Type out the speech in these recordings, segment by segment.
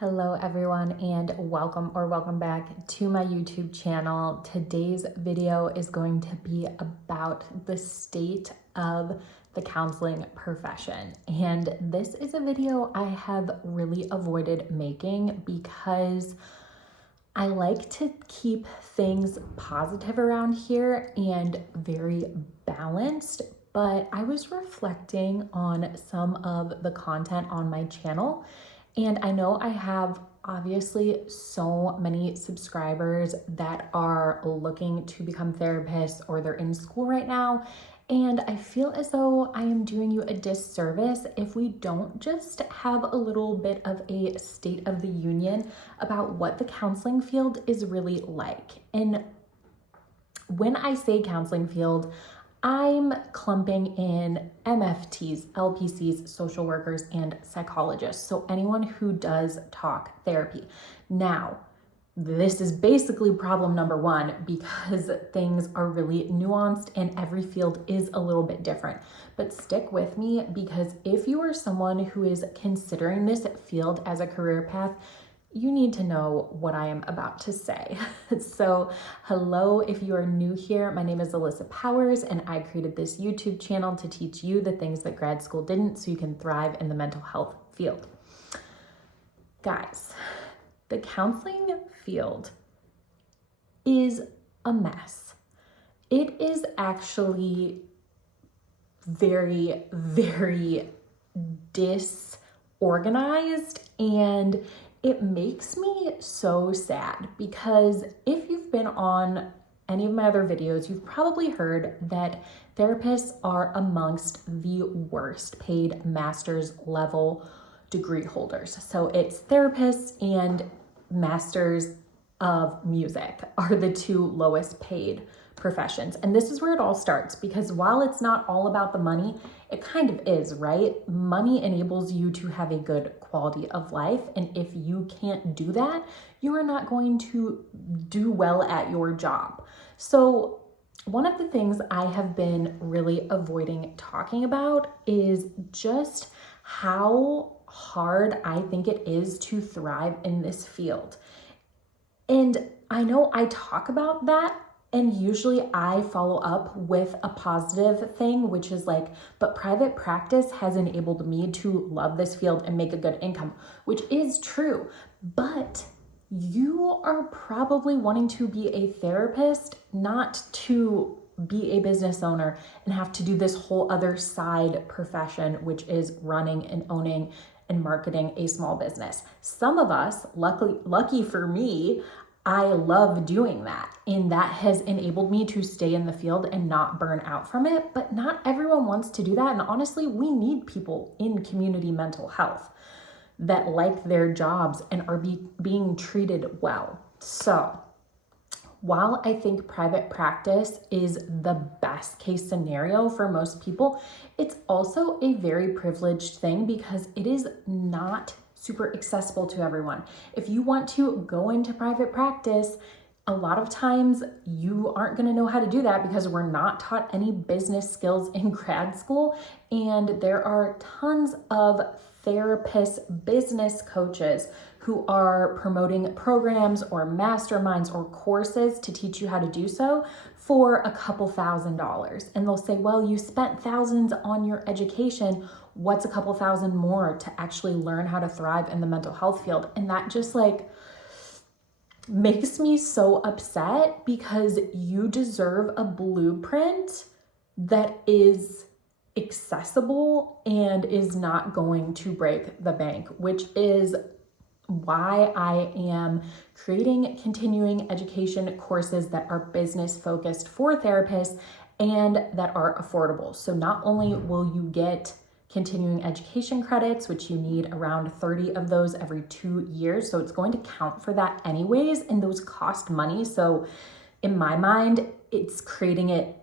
Hello everyone and welcome back to my YouTube channel. Today's video is going to be about the state of the counseling profession. And this is a video I have really avoided making because I like to keep things positive around here and very balanced. But I was reflecting on some of the content on my channel. And I know I have obviously so many subscribers that are looking to become therapists or they're in school right now. And I feel as though I am doing you a disservice if we don't just have a little bit of a state of the union about what the counseling field is really like. And when I say counseling field, I'm clumping in MFTs, LPCs, social workers, and psychologists. So anyone who does talk therapy. Now, this is basically problem number one because things are really nuanced and every field is a little bit different. But stick with me because if you are someone who is considering this field as a career path, you need to know what I am about to say. So hello, if you are new here, my name is Allyssa Powers and I created this YouTube channel to teach you the things that grad school didn't so you can thrive in the mental health field. Guys, the counseling field is a mess. It is actually very, very disorganized, and it makes me so sad because if you've been on any of my other videos, you've probably heard that therapists are amongst the worst paid master's level degree holders. So it's therapists and masters of music are the two lowest paid professions. And this is where it all starts because while it's not all about the money, it kind of is, right? Money enables you to have a good quality of life. And if you can't do that, you are not going to do well at your job. So one of the things I have been really avoiding talking about is just how hard I think it is to thrive in this field. And I know I talk about that, and usually I follow up with a positive thing, which is like, but private practice has enabled me to love this field and make a good income, which is true. But you are probably wanting to be a therapist, not to be a business owner and have to do this whole other side profession, which is running and owning and marketing a small business. Some of us, lucky for me, I love doing that, and that has enabled me to stay in the field and not burn out from it, but not everyone wants to do that. And honestly, we need people in community mental health that like their jobs and are being treated well. So while I think private practice is the best case scenario for most people, it's also a very privileged thing because it is not super accessible to everyone. If you want to go into private practice, a lot of times you aren't going to know how to do that because we're not taught any business skills in grad school. And there are tons of therapists, business coaches who are promoting programs or masterminds or courses to teach you how to do so for a couple $1,000s. And they'll say, well, you spent thousands on your education. What's a couple thousand more to actually learn how to thrive in the mental health field? And that just like makes me so upset because you deserve a blueprint that is accessible and is not going to break the bank, which is why I am creating continuing education courses that are business focused for therapists and that are affordable. So not only will you get continuing education credits, which you need around 30 of those every 2 years. So it's going to count for that anyways, and those cost money. So in my mind, it's creating it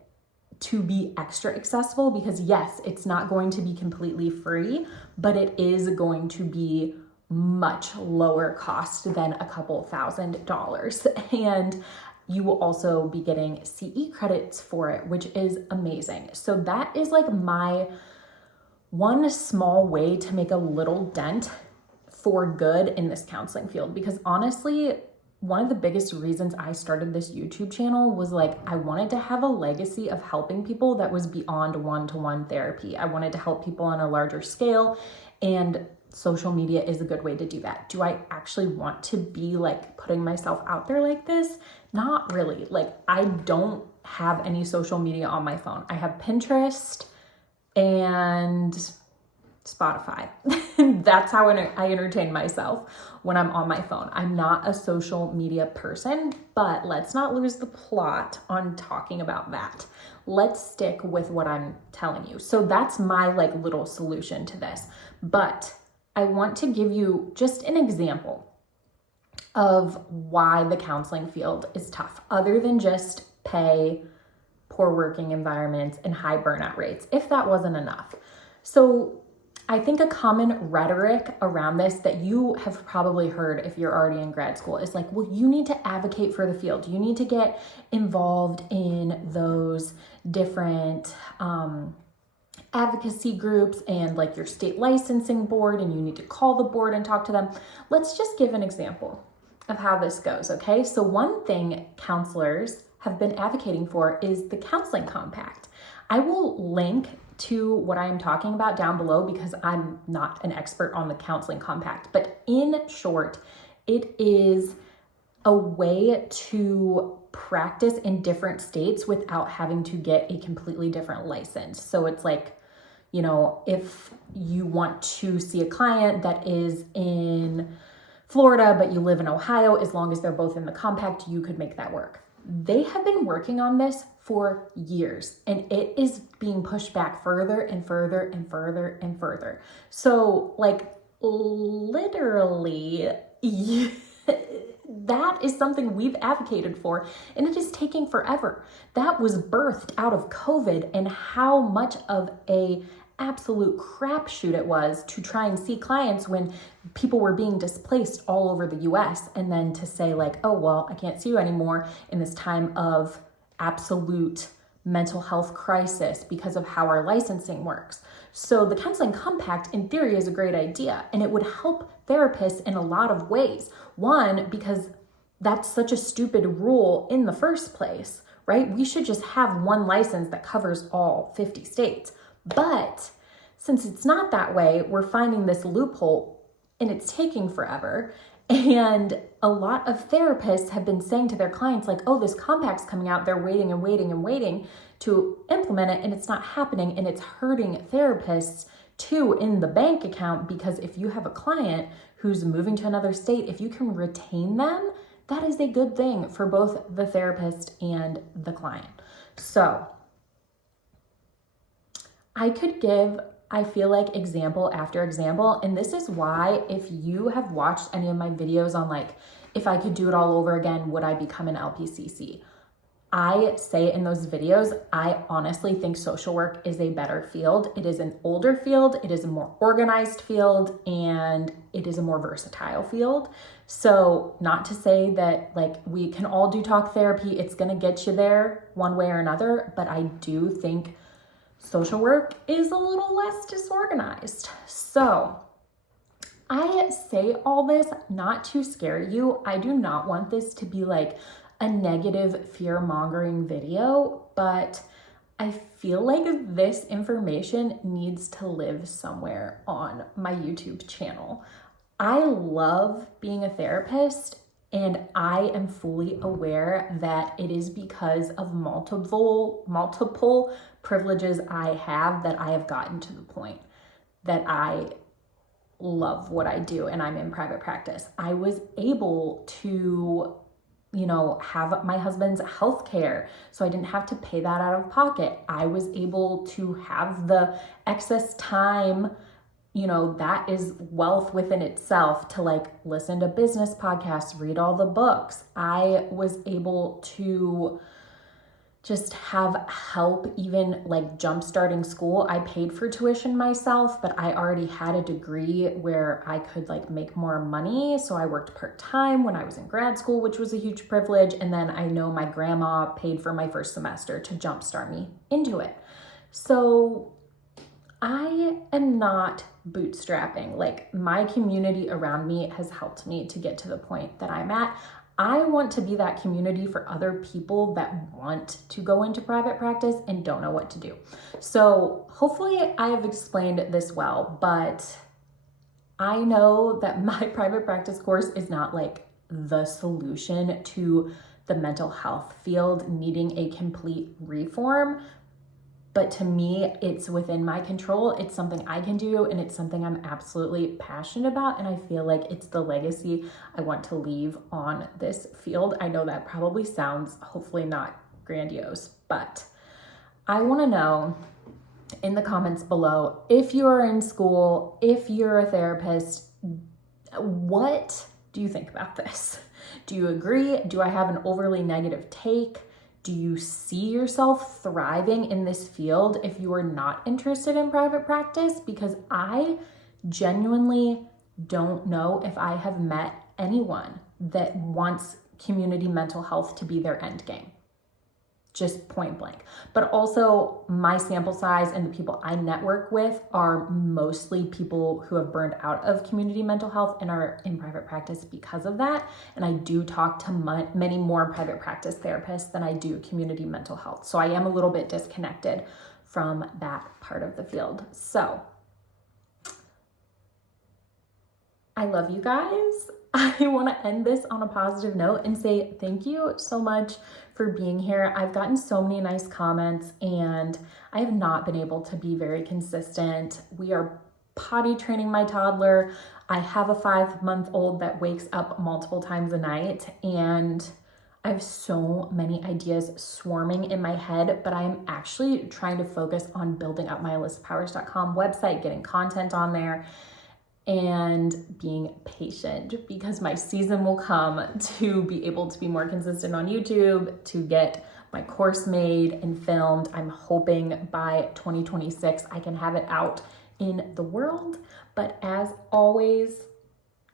to be extra accessible because yes, it's not going to be completely free, but it is going to be much lower cost than a couple $1,000s. And you will also be getting CE credits for it, which is amazing. So that is like my one small way to make a little dent for good in this counseling field, because honestly, one of the biggest reasons I started this YouTube channel was like, I wanted to have a legacy of helping people that was beyond one-to-one therapy. I wanted to help people on a larger scale, and social media is a good way to do that. Do I actually want to be like putting myself out there like this? Not really. Like, I don't have any social media on my phone. I have Pinterest and Spotify. That's how I entertain myself when I'm on my phone. I'm not a social media person, but let's not lose the plot on talking about that. Let's stick with what I'm telling you. So that's my like little solution to this. But I want to give you just an example of why the counseling field is tough, other than just pay, poor working environments, and high burnout rates, if that wasn't enough. So I think a common rhetoric around this that you have probably heard if you're already in grad school is like, well, you need to advocate for the field. You need to get involved in those different advocacy groups and like your state licensing board, and you need to call the board and talk to them. Let's just give an example of how this goes, okay? So one thing counselors have been advocating for is the counseling compact. I will link to what I'm talking about down below because I'm not an expert on the counseling compact, but in short, it is a way to practice in different states without having to get a completely different license. So it's like, you know, if you want to see a client that is in Florida, but you live in Ohio, as long as they're both in the compact, you could make that work. They have been working on this for years, and it is being pushed back further and further and further and further. So like literally, that is something we've advocated for, and it is taking forever. That was birthed out of COVID and how much of a absolute crapshoot it was to try and see clients when people were being displaced all over the US, and then to say like, oh, well, I can't see you anymore in this time of absolute mental health crisis because of how our licensing works. So the counseling compact in theory is a great idea, and it would help therapists in a lot of ways. One, because that's such a stupid rule in the first place, right? We should just have one license that covers all 50 states. But since it's not that way, we're finding this loophole, and it's taking forever. And a lot of therapists have been saying to their clients like, oh, this compact's coming out. They're waiting and waiting and waiting to implement it, and it's not happening. And it's hurting therapists too in the bank account, because if you have a client who's moving to another state, if you can retain them, that is a good thing for both the therapist and the client. So I could give, I feel like, example after example. And this is why, if you have watched any of my videos on like, if I could do it all over again, would I become an LPCC? I say in those videos, I honestly think social work is a better field. It is an older field, it is a more organized field, and it is a more versatile field. So not to say that like we can all do talk therapy, it's gonna get you there one way or another, but I do think social work is a little less disorganized. So I say all this not to scare you. I do not want this to be like a negative fear-mongering video, but I feel like this information needs to live somewhere on my YouTube channel. I love being a therapist, and I am fully aware that it is because of multiple privileges I have that I have gotten to the point that I love what I do and I'm in private practice. I was able to, you know, have my husband's health care, so I didn't have to pay that out of pocket. I was able to have the excess time, you know, that is wealth within itself, to like listen to business podcasts, read all the books. I was able to just have help, even like jumpstarting school. I paid for tuition myself, but I already had a degree where I could like make more money. So I worked part-time when I was in grad school, which was a huge privilege. And then I know my grandma paid for my first semester to jumpstart me into it. So I am not bootstrapping. Like, my community around me has helped me to get to the point that I'm at. I want to be that community for other people that want to go into private practice and don't know what to do. So hopefully I have explained this well, but I know that my private practice course is not like the solution to the mental health field needing a complete reform. But to me, it's within my control. It's something I can do, and it's something I'm absolutely passionate about. And I feel like it's the legacy I want to leave on this field. I know that probably sounds hopefully not grandiose, but I want to know in the comments below, if you're in school, if you're a therapist, what do you think about this? Do you agree? Do I have an overly negative take? Do you see yourself thriving in this field if you are not interested in private practice? Because I genuinely don't know if I have met anyone that wants community mental health to be their end game. Just point blank. But also, my sample size and the people I network with are mostly people who have burned out of community mental health and are in private practice because of that. And I do talk to many more private practice therapists than I do community mental health. So I am a little bit disconnected from that part of the field. So I love you guys. I want to end this on a positive note and say thank you so much for being here. I've gotten so many nice comments, and I have not been able to be very consistent. We are potty training my toddler. I have a 5-month-old that wakes up multiple times a night, and I have so many ideas swarming in my head, but I'm actually trying to focus on building up my AlyssaPowers.com website, getting content on there, and being patient, because my season will come to be able to be more consistent on YouTube, to get my course made and filmed. I'm hoping by 2026 I can have it out in the world. But as always,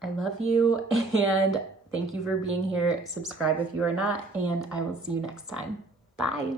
I love you and thank you for being here. Subscribe if you are not, and I will see you next time. Bye.